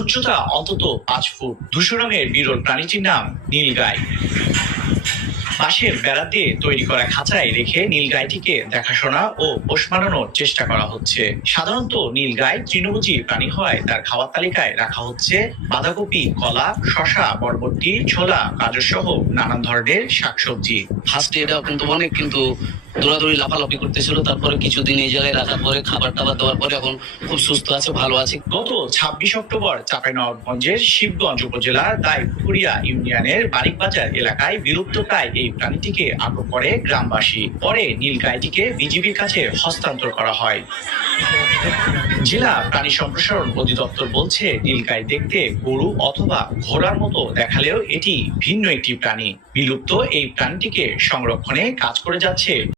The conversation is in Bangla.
উচ্চতা অন্তত পাঁচ ফুট। দুশো রঙের বিরল প্রাণীটির নাম নীলগাই। বাঁশের বেড়া দিয়ে তৈরি করা খাঁচায় রেখে নীলগাইটিকে দেখাশোনা ও পোষ মানানোর চেষ্টা করা হচ্ছে। সাধারণত নীলগাই তৃণভোজী প্রাণী হয় তার খাওয়ার তালিকায় রাখা হচ্ছে বাঁধাকপি, কলা শশা বরবটি, ছোলা গাজর সহ নানান ধরনের শাকসবজি। ফার্স্টে এটা কিন্তু অনেক, কিন্তু দৌড়াদৌড়ি, লাফালাফি করতেছিল, তারপরে কিছুদিন এই জায়গায় রাখার পরে, খাবার টাবার দেওয়ার পরে এখন খুব সুস্থ আছে, ভালো আছে। গত ছাব্বিশ অক্টোবর চাঁপাইনবাবগঞ্জের শিবগঞ্জ উপজেলার দাইপুরিয়া ইউনিয়নের বারিকবাজার এলাকায় বিলুপ্তপ্রায় এই প্রাণীটিকে আটক করে গ্রামবাসী। পরে নীলগাইটিকে বিজিবির কাছে হস্তান্তর করা হয়। জেলা প্রাণী সম্প্রসারণ অধিদপ্তর বলছে নীলগাই দেখতে গরু অথবা ঘোড়ার মতো দেখালেও এটি ভিন্ন একটি প্রাণী। বিলুপ্ত এই প্রাণীটিকে সংরক্ষণে কাজ করে যাচ্ছে